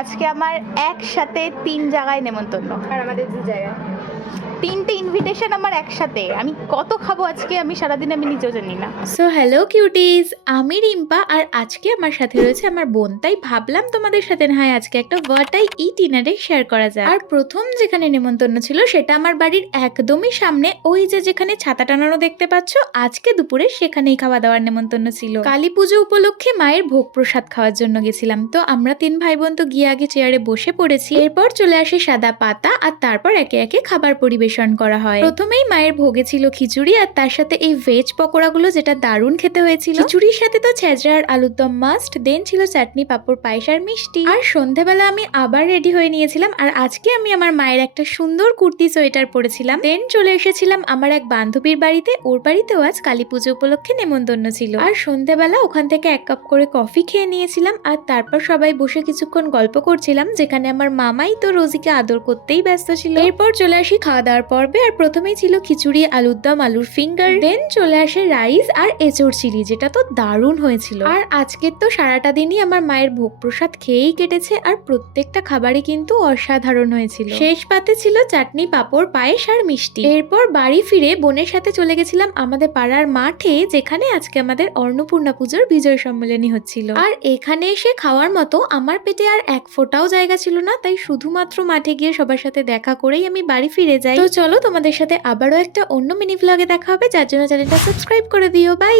আজকে আমার একসাথে 3 জায়গায় নেমন্তন্ন। আর আমাদের 2 জায়গায়। 3টে ইনভিটেশন আমার একসাথে। আমি কত খাবো আজকে আমি সারাদিন আমি নিজেও জানি না। সো হ্যালো কিউটিজ, আমি রিম্পা আর আজকে আমার সাথে রয়েছে আমার বোন। তাই ভাবলাম তোমাদের সাথে না হয় আজকে একটা হোয়াট আই ইট ডিনারে শেয়ার করা যায়। আর প্রথম যেখানে নেমন্তন্ন ছিল সেটা আমার বাড়ির একদমই সামনে, ওই যে যেখানে ছাতা টানানো দেখতে পাচ্ছ, আজকে দুপুরে সেখানেই খাওয়া দাওয়ার নেমন্তন্ন ছিল। কালী পুজো উপলক্ষে মায়ের ভোগ প্রসাদ খাওয়ার জন্য গেছিলাম। তো আমরা 3 ভাই বোন তো গিয়ে আগে চেয়ারে বসে পড়েছি। এরপর চলে আসে সাদা পাতা আর তারপর একে একে খাবার পরিবেশন করা হয়। প্রথমেই মায়ের ভোগে ছিল খিচুড়ি আর তার সাথে এই ভেজ পকোড়াগুলো, যেটা দারুণ খেতে হয়েছিল। খিচুড়ির সাথে তো ছেঁচড়া আর আলুর দম মাস্ট, দেন ছিল চাটনি, পাঁপড়, পায়েস আর মিষ্টি। আর সন্ধ্যাবেলা আমি আবার রেডি হয়ে নিয়েছিলাম আর আজকে আমি আমার মায়ের একটা সুন্দর কুর্তি সোয়েটার পরেছিলাম। দেন চলে এসেছিলাম আমার এক বান্ধবীর বাড়িতে। ওর বাড়িতেও আজ কালী পুজো উপলক্ষে নেমন্তন্ন ছিল। আর সন্ধ্যাবেলা ওখান থেকে 1 কাপ করে কফি খেয়ে নিয়েছিলাম আর তারপর সবাই বসে কিছুক্ষণ গল্প করছিলাম, যেখানে আমার মামাই তো রোজিকে আদর করতেই ব্যস্ত ছিল। এরপর চলে আসি খাওয়া দাওয়ার পর্বে আর প্রথমেই ছিল খিচুড়ি, আলুর দম, আলুর ফিঙ্গার, দেন চলে আসে রাইস আর এঁচোড় চিলি, যেটা তো দারুণ হয়েছিল। আর আজকের তো সারাটা দিনই আমার মায়ের ভোগ প্রসাদ খেয়েই কেটেছে আর প্রত্যেকটা খাবারই কিন্তু অসাধারণ হয়েছিল। শেষ পাতে ছিল চাটনি, পাঁপড়, পায়েস আর মিষ্টি। এরপর বাড়ি ফিরে বোনের সাথে চলে গেছিলাম আমাদের পাড়ার মাঠে, যেখানে আজকে আমাদের অন্নপূর্ণা পুজোর বিজয় সম্মেলনী হচ্ছিল। আর এখানে এসে খাওয়ার মতো আমার পেটে আর 1 ফোঁটাও জায়গা ছিল না, তাই শুধুমাত্র মাঠে গিয়ে সবার সাথে দেখা করেই আমি বাড়ি ফিরে যাই। তো চলো তোমাদের সাথে আবারও একটা অন্য মিনি ভ্লগে দেখা হবে, যার জন্য চ্যানেলটা সাবস্ক্রাইব করে দিও। বাই।